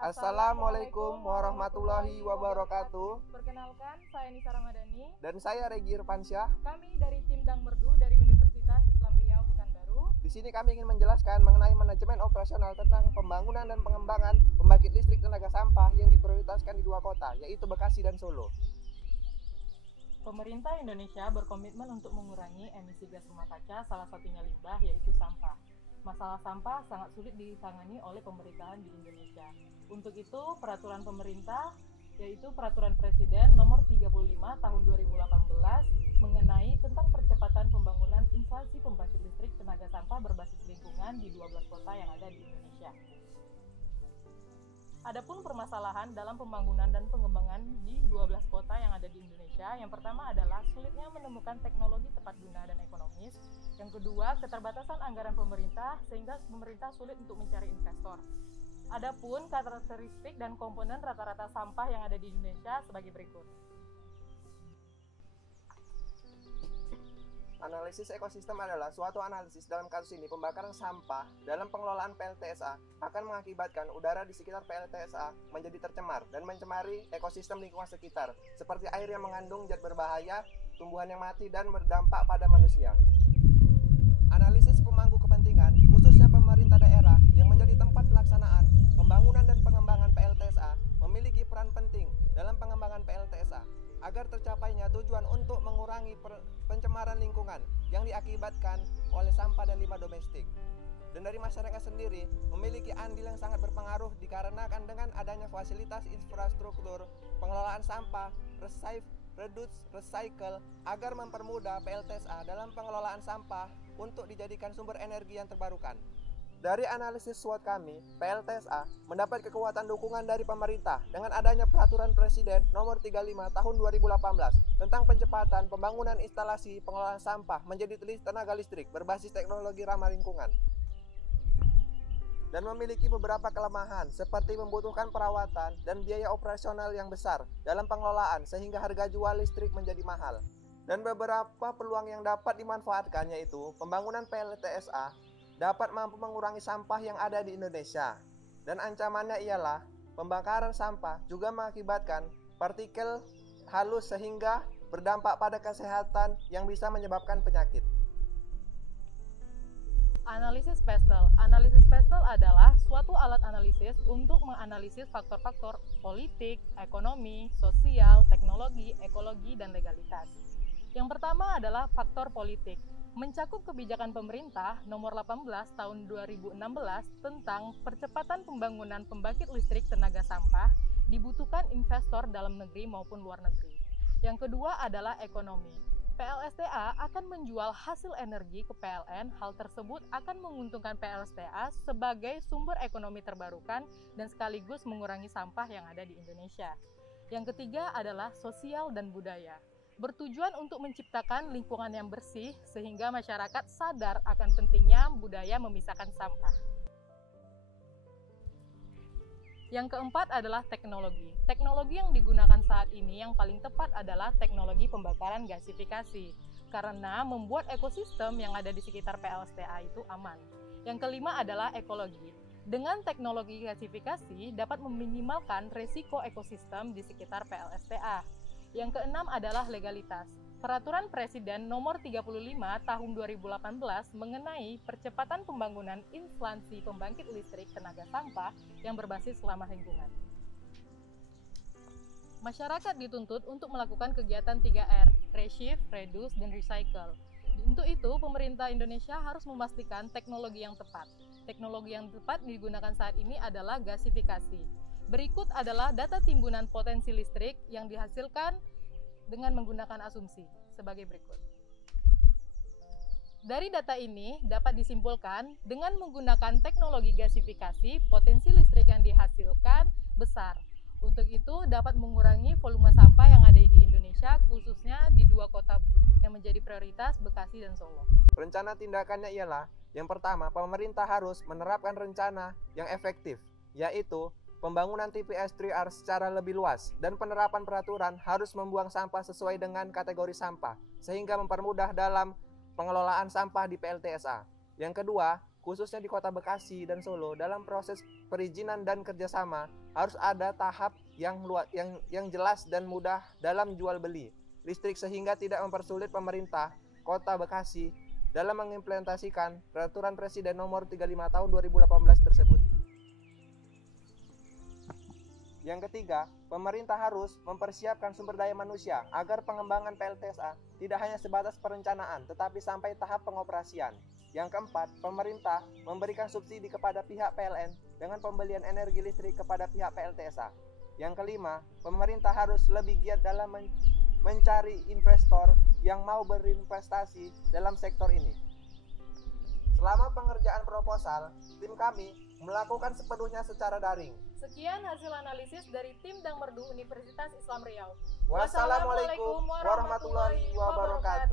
Assalamualaikum warahmatullahi wabarakatuh. Perkenalkan, saya Nisa Ramadhani. Dan saya Regi Irfansyah. Kami dari tim Dang Merdu dari Universitas Islam Riau Pekanbaru. Di sini kami ingin menjelaskan mengenai manajemen operasional tentang pembangunan dan pengembangan pembangkit listrik tenaga sampah yang diprioritaskan di dua kota, yaitu Bekasi dan Solo. Pemerintah Indonesia berkomitmen untuk mengurangi emisi gas rumah kaca, salah satunya limbah, yaitu sampah. Masalah sampah sangat sulit ditangani oleh pemerintahan di Indonesia. Untuk itu, peraturan pemerintah, yaitu Peraturan Presiden Nomor 35 Tahun 2018 mengenai tentang percepatan pembangunan instalasi pembangkit listrik tenaga sampah berbasis lingkungan di 12 kota yang ada di Indonesia. Adapun permasalahan dalam pembangunan dan pengembangan di 12 kota yang ada di Indonesia, yang pertama adalah sulitnya menemukan teknologi tepat guna dan ekonomis. Yang kedua, keterbatasan anggaran pemerintah sehingga pemerintah sulit untuk mencari investor. Adapun karakteristik dan komponen rata-rata sampah yang ada di Indonesia sebagai berikut. Analisis ekosistem adalah suatu analisis dalam kasus ini pembakaran sampah dalam pengelolaan PLTSA akan mengakibatkan udara di sekitar PLTSA menjadi tercemar dan mencemari ekosistem lingkungan sekitar, seperti air yang mengandung zat berbahaya, tumbuhan yang mati, dan berdampak pada manusia. Analisis pemangku kepentingan, khususnya pemerintah daerah yang menjadi tempat pelaksanaan pembangunan dan pengembangan PLTSA, memiliki peran penting dalam pengembangan PLTSA agar tercapainya tujuan untuk mengurangi pencemaran lingkungan yang diakibatkan oleh sampah dan limbah domestik. Dan dari masyarakat sendiri memiliki andil yang sangat berpengaruh dikarenakan dengan adanya fasilitas infrastruktur pengelolaan sampah, receive, reduce, recycle agar mempermudah PLTSA dalam pengelolaan sampah untuk dijadikan sumber energi yang terbarukan. Dari analisis SWOT kami, PLTSA mendapat kekuatan dukungan dari pemerintah dengan adanya Peraturan Presiden Nomor 35 Tahun 2018 tentang percepatan pembangunan instalasi pengelolaan sampah menjadi tenaga listrik berbasis teknologi ramah lingkungan. Dan memiliki beberapa kelemahan seperti membutuhkan perawatan dan biaya operasional yang besar dalam pengelolaan sehingga harga jual listrik menjadi mahal. Dan beberapa peluang yang dapat dimanfaatkan yaitu pembangunan PLTSA dapat mampu mengurangi sampah yang ada di Indonesia. Dan ancamannya ialah pembakaran sampah juga mengakibatkan partikel halus sehingga berdampak pada kesehatan yang bisa menyebabkan penyakit. Analisis PESTEL. Analisis PESTEL adalah suatu alat analisis untuk menganalisis faktor-faktor politik, ekonomi, sosial, teknologi, ekologi, dan legalitas. Yang pertama adalah faktor politik. Mencakup kebijakan pemerintah Nomor 18 Tahun 2016 tentang percepatan pembangunan pembangkit listrik tenaga sampah, dibutuhkan investor dalam negeri maupun luar negeri. Yang kedua adalah ekonomi. PLSTA akan menjual hasil energi ke PLN. Hal tersebut akan menguntungkan PLSTA sebagai sumber ekonomi terbarukan dan sekaligus mengurangi sampah yang ada di Indonesia. Yang ketiga adalah sosial dan budaya. Bertujuan untuk menciptakan lingkungan yang bersih sehingga masyarakat sadar akan pentingnya budaya memisahkan sampah. Yang keempat adalah teknologi. Teknologi yang digunakan saat ini yang paling tepat adalah teknologi pembakaran gasifikasi karena membuat ekosistem yang ada di sekitar PLSTA itu aman. Yang kelima adalah ekologi. Dengan teknologi gasifikasi dapat meminimalkan resiko ekosistem di sekitar PLSTA. Yang keenam adalah legalitas. Peraturan Presiden Nomor 35 Tahun 2018 mengenai percepatan pembangunan instalasi pembangkit listrik tenaga sampah yang berbasis ramah lingkungan. Masyarakat dituntut untuk melakukan kegiatan 3R, reshift, reduce, dan recycle. Untuk itu, pemerintah Indonesia harus memastikan teknologi yang tepat. Teknologi yang tepat digunakan saat ini adalah gasifikasi. Berikut adalah data timbunan potensi listrik yang dihasilkan dengan menggunakan asumsi sebagai berikut. Dari data ini dapat disimpulkan dengan menggunakan teknologi gasifikasi, potensi listrik yang dihasilkan besar. Untuk itu dapat mengurangi volume sampah yang ada di Indonesia, khususnya di dua kota yang menjadi prioritas, Bekasi dan Solo. Rencana tindakannya ialah, yang pertama, pemerintah harus menerapkan rencana yang efektif, yaitu pembangunan TPS 3R secara lebih luas dan penerapan peraturan harus membuang sampah sesuai dengan kategori sampah sehingga mempermudah dalam pengelolaan sampah di PLTSA. Yang kedua, khususnya di Kota Bekasi dan Solo, dalam proses perizinan dan kerjasama harus ada tahap yang jelas dan mudah dalam jual beli listrik sehingga tidak mempersulit pemerintah Kota Bekasi dalam mengimplementasikan Peraturan Presiden Nomor 35 Tahun 2018 tersebut. Yang ketiga, pemerintah harus mempersiapkan sumber daya manusia agar pengembangan PLTSA tidak hanya sebatas perencanaan, tetapi sampai tahap pengoperasian. Yang keempat, pemerintah memberikan subsidi kepada pihak PLN dengan pembelian energi listrik kepada pihak PLTSA. Yang kelima, pemerintah harus lebih giat dalam mencari investor yang mau berinvestasi dalam sektor ini. Selama pengerjaan proposal, tim kami melakukan sepenuhnya secara daring. Sekian hasil analisis dari tim Dang Merdu Universitas Islam Riau. Wassalamualaikum warahmatullahi wabarakatuh.